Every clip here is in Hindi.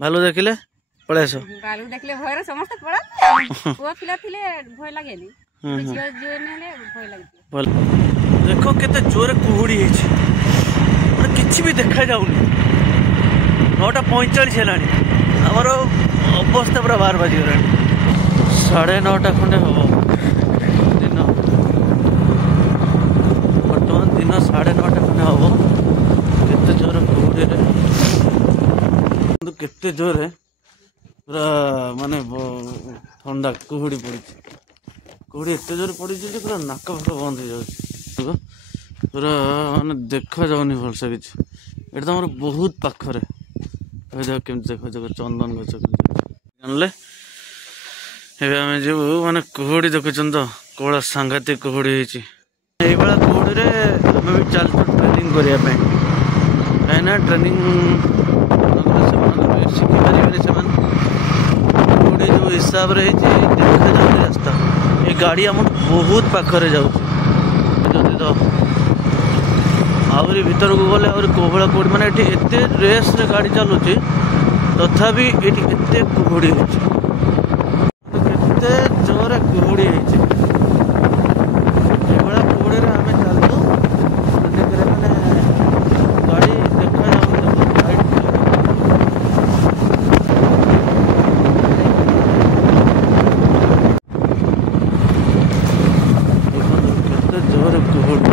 भालू देखिले पड़े आस बालू देखले भय समस्त पड़ा पुआ पिला थिले भय लागेनी झियो झियो नेले भय लागती। देखो केते जोरे कुहुड़ी हेछि माने किछि भी देखा जाउनी 9:45 हेलानी हमर अवस्था पूरा 12 बाजी गलानी 9:30 खंडे हबो दिन वर्तमान दिन 9:30 खंडे हबो केते जोरे कुहुड़ी रे केते जोरे पूरा माने ठंडा कुहुड़ी पड़ी कुहुड़ी एत जोर पड़ी पूरा नाक फाक बंद हो जाए पूरा माने देखा जाऊनी भलसे किसी ये तो बहुत पाखरे केमती देखा जाए चंदन गच जानले आम जो माने कुहुड़ी देखुन तो कौड़ा सांघातिक कुहुड़ी यही कुहुड़ी आम भी चलते ट्रेनिंग करने कहीं ट्रेनिंग शिखिपारे से कुहुड़ी जो हिसाब से देखा जाए रास्ता ये गाड़ी आम बहुत पाखरे जाऊँगी तो आहरी भीतर को गले कोहला कुहुड़ी माने एत रेस रे गाड़ी चलुची तथापि ये एत कुहुड़ी केते जोरे कुहुड़ी कुहुड़ी आम चलतु माने गाड़ी देखा केते जोरे कुहुड़ी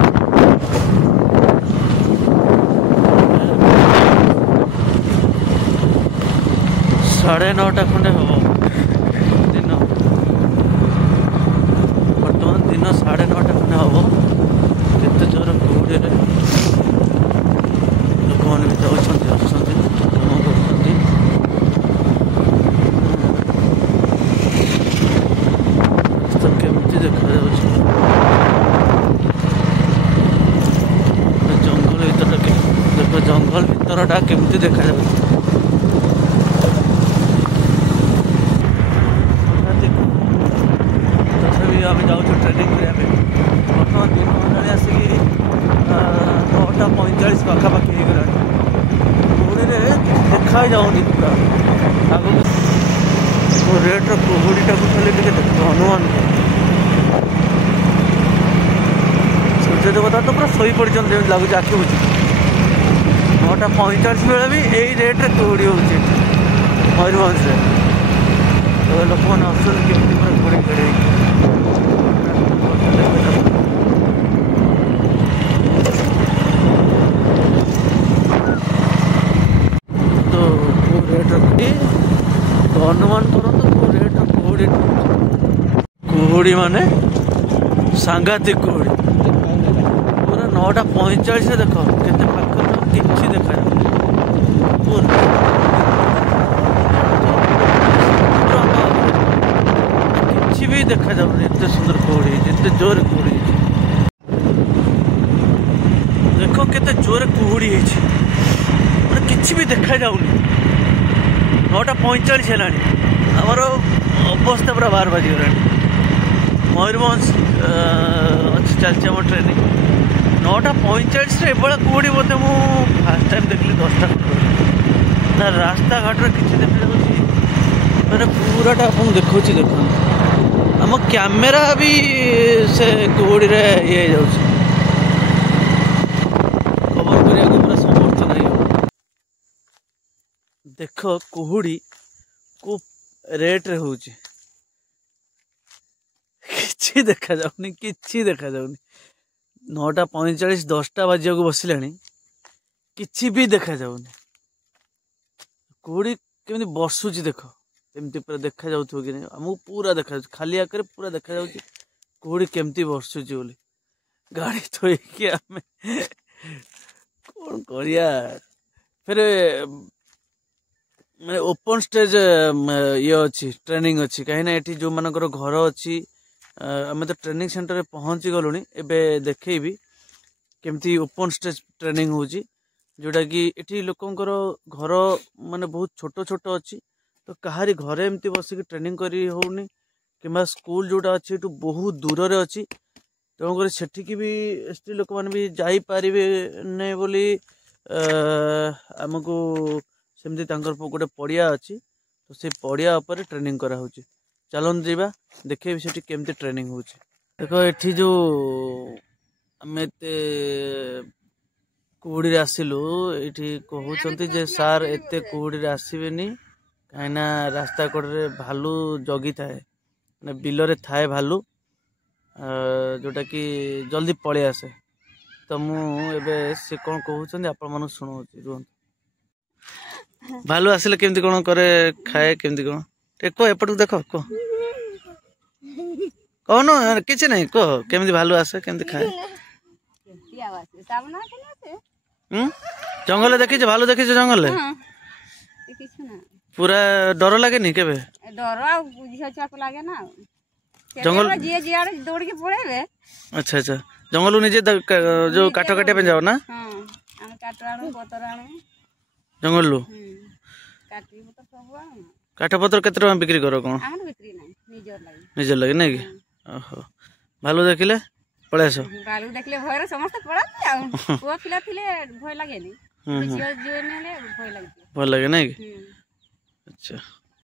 9:30 खंडे हम दिन वर्तमान दिन 9:30 खंडे हम केते जोर कुहुड़ी लोक मैंने भी जाऊँ तो केमती देखा जंगल भीतर देख जंगल भीतरटा केमती देखा आम जाऊँ ट्रेनिंग करने बर्तमान दिन हेल्ला आसिक 9:45 पाखापाखि हो गला कुहुड़ी देखा जाऊनी पूरा आगे रेट्र कुहुड़ीटा को खाली देख अनुमान सूर्य देवता तो पूरा शई पड़ते लगुच आखि बुझी 9:45 बेले भी यही रेट्रे कुहुड़ी हो मयूरभंज लोक मैंने आसुन केमती पूरा घोड़े घोड़े तो रेट तो अनुमान करो रेट कुहुड़ी माने सांघातिक कुहुड़ी पूरा 9:45 देख केते पाखर किछि देखा किछि भी देखा जाऊनी एत सुंदर कुहुड़ी एते जोर कुहुड़ी देखो केते जोर कुहुड़ी माने किछि भी देखा जाऊनी 9:45 हेलानी हमर अवस्था पूरा 12 बाजी गलानी मयूरभंज अच्छी चलती आम ट्रेनिंग 9:45 कुहुड़ी बोलते मुझे फास्ट टाइम देखली 10टा ना रास्ता घाट किसी देखा मैंने पूराटा आप देखा देख आम कैमेरा भी से कुहुड़ी ये जाऊँ कवर करने पूरा समर्थ नहीं देख कुहुड़ी को रेट रे होची किछि देखा जाउनी किछि देखा जाउनी 9:45 10टा बाजिया को बसिलानी किछि भी देखा जाउनी कुहुड़ी केमती बसुची देख एमती पूरा देखा जाउथो कि नहीं हमको पूरा देखा जाउछ खाली आकर पूरा देखा जाउछ कुहुड़ी केमती बसुची बोली गाड़ी थोइकी आमे कौन करिया फिर मैंने ओपन स्टेज ये अच्छी ट्रेनिंग अच्छी कहीं जो मानकर घर अच्छी आम तो ट्रेनिंग सेंटर पहुँची गलु एबे देखी केमती ओपन स्टेज ट्रेनिंग होची जोटा कि एठी लोकंकर घर माने बहुत छोट छोट अच्छी तो कहारी घरे एमती बसिक ट्रेनिंग करी होनी कि स्कूल जोटा अच्छी एटू बहुत दूर रे अच्छी तेणुक सेठिकी भी स्त्री लोक मैंने भी जापारे नहीं बोली आमको सेमती गोटे पड़िया अच्छी तो से पड़िया उपर ट्रेनिंग करा होची चलन जीवा देखे से केमती ट्रेनिंग हो देखो ये जो आम कुहुड़ी आसिलु ये कहते जे सार एत कुहुड़ी आसबेनि कहीं रास्ता कड़े भालू जगी थाए बिलरे थाए भालू जोटा कि जल्दी पलि आसे तो मुझे सी कौन कहते आपण मन शुणु रुहत भालू आसिले केमती कौन करे खाए केमती कौन कह एपट देख कह कहन कि ना कह केमती भालू आसे केमती खाए जंगल देखी भालू देखी जंगल पूरा डर लगे नी केबे डर लगे ना जंगल जी जी दौड़ के पड़े अच्छा अच्छा जंगल निजे जो काठ काटे पे जाओ ना हम काठ आणु पतर आणु जंगल लु काटी पतर सब आणु काठ पतर केते टका बिक्री करो कोन आन बिक्री नहीं निजर लगे नै कि ओहो भालू देखिले पळे आसो भालू देखले भय रे समस्त पड़त आ पुआ पिला थिले भय लागे नी जी जी नेले भय लागे नै कि अच्छा।